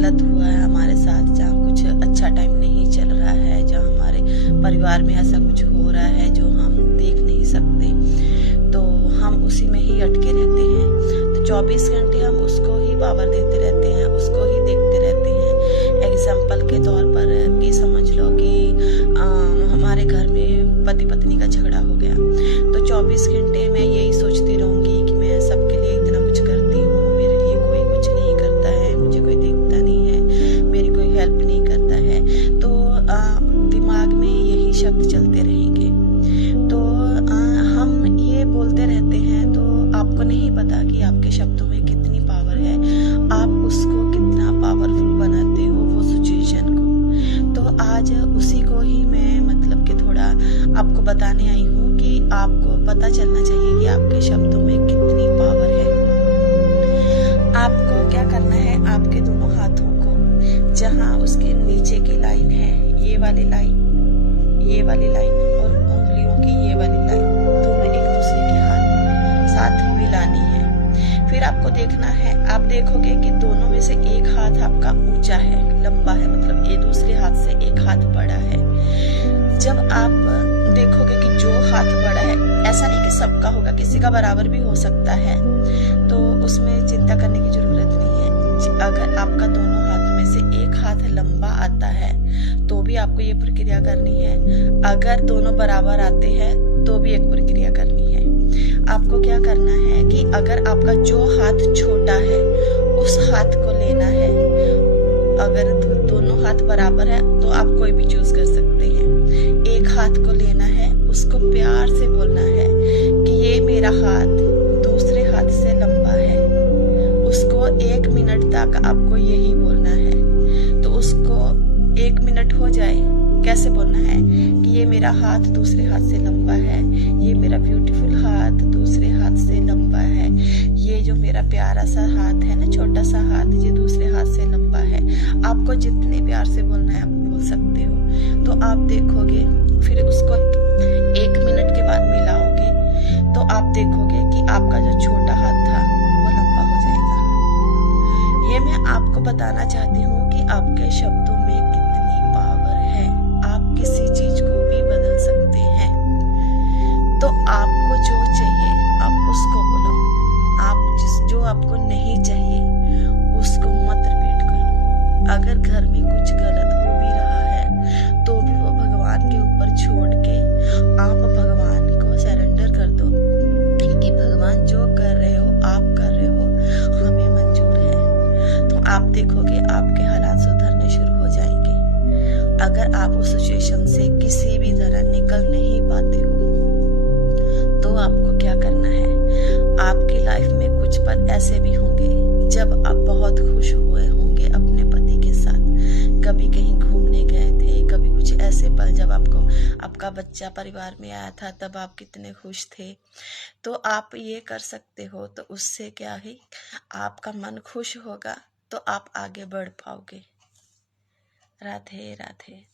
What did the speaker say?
गलत हुआ है हमारे साथ, जहाँ कुछ अच्छा टाइम नहीं चल रहा है, जहाँ हमारे परिवार में ऐसा कुछ हो रहा है जो हम देख नहीं सकते, तो हम उसी में ही अटके रहते हैं। तो 24 घंटे हम उसको ही पावर देते रहते हैं, उसको ही देखते रहते हैं। एग्जाम्पल के तौर पर कि समझ लो कि हमारे घर में पति पत्नी का झगड़ा हो गया, तो 24 घंटे मैं यही सोचती रहूँगी कि मैं सबके लिए इतना कुछ करती हूँ, मेरे लिए कोई कुछ नहीं करता है, मुझे कोई देखता नहीं है, मेरी कोई हेल्प नहीं करता है। तो दिमाग में यही शब्द चलते रहेंगे। तो हम ये बोलते रहते हैं, तो आपको नहीं पता कि आपके शब्दों में कितनी पावर है, आप उसको कितना पावरफुल बनाते हो वो सिचुएशन को। तो आज उसी को ही मैं मतलब कि थोड़ा आपको बताने आई हूँ कि आपको पता चलना चाहिए कि आपके शब्दों में कितनी पावर है। आपको क्या करना है, आपके दोनों हाथों को जहाँ उसके नीचे की लाइन है, ये वाली लाइन और उंगलियों की ये वाली लाइन, दोनों एक दूसरे के हाथ साथ मिलानी है। फिर आपको देखना है, आप देखोगे कि दोनों में से एक हाथ आपका ऊंचा है, लंबा है, मतलब ये दूसरे हाथ से एक हाथ बड़ा है। जब आप देखोगे कि जो हाथ बड़ा है, ऐसा नहीं कि सबका होगा, किसी का बराबर भी हो सकता है, तो उसमें चिंता करने की जरूरत नहीं है। अगर आपका दोनों हाथ में से एक हाथ लंबा आता है तो भी आपको ये प्रक्रिया करनी है, अगर दोनों बराबर आते हैं तो भी एक प्रक्रिया करनी है। आपको क्या करना है कि अगर आपका जो हाथ छोटा है उस हाथ को लेना है, अगर दोनों हाथ बराबर है तो आप कोई भी चूज कर सकते हैं। एक हाथ को लेना है, उसको प्यार से बोलना है कि ये मेरा हाथ दूसरे हाथ से लंबा है। उसको 1 मिनट तक आपको यही बोलना है। तो उसको 1 मिनट हो जाए, कैसे बोलना है कि ये मेरा हाथ दूसरे हाथ से लंबा है, ये मेरा ब्यूटीफुल हाथ दूसरे हाथ से लंबा है, ये जो मेरा प्यारा सा हाथ है ना, छोटा सा हाथ, ये दूसरे हाथ से लंबा है। आपको जितने प्यार से बोलना है आप बोल सकते हो। तो आप देखोगे, फिर उसको 1 मिनट के बाद मिलाओगे तो आप देखोगे कि आपका जो छोटा हाथ था वो लंबा हो जाएगा। ये मैं आपको बताना चाहती हूँ कि आपके शब्दों में कितनी पावर है, आप किसी चीज को भी बदल सकते हैं। तो आपको जो चाहिए आप उसको बोलो, जो आपको नहीं चाहिए उसको मत रिपीट करो। अगर घर में कुछ गलत हो भी रहा है तो भी वो भगवान के ऊपर छोड़ के आप भगवान को सरेंडर कर दो कि भगवान जो कर रहे हो आप कर रहे हो, हमें मंजूर है। तो आप देखोगे आपके हालात सुधरने शुरू हो जाएंगे। अगर आप उस सिचुएशन से किसी भी तरह निकल नहीं पाते हो तो आपको क्या करना है, आपकी लाइफ में कुछ पल ऐसे भी होंगे जब आप बहुत खुश हुए होंगे अपने पति के साथ, कभी कहीं घूमने गए थे, कभी कुछ ऐसे पल जब आपका बच्चा परिवार में आया था तब आप कितने खुश थे। तो आप ये कर सकते हो, तो उससे क्या है, आपका मन खुश होगा तो आप आगे बढ़ पाओगे। राधे राधे।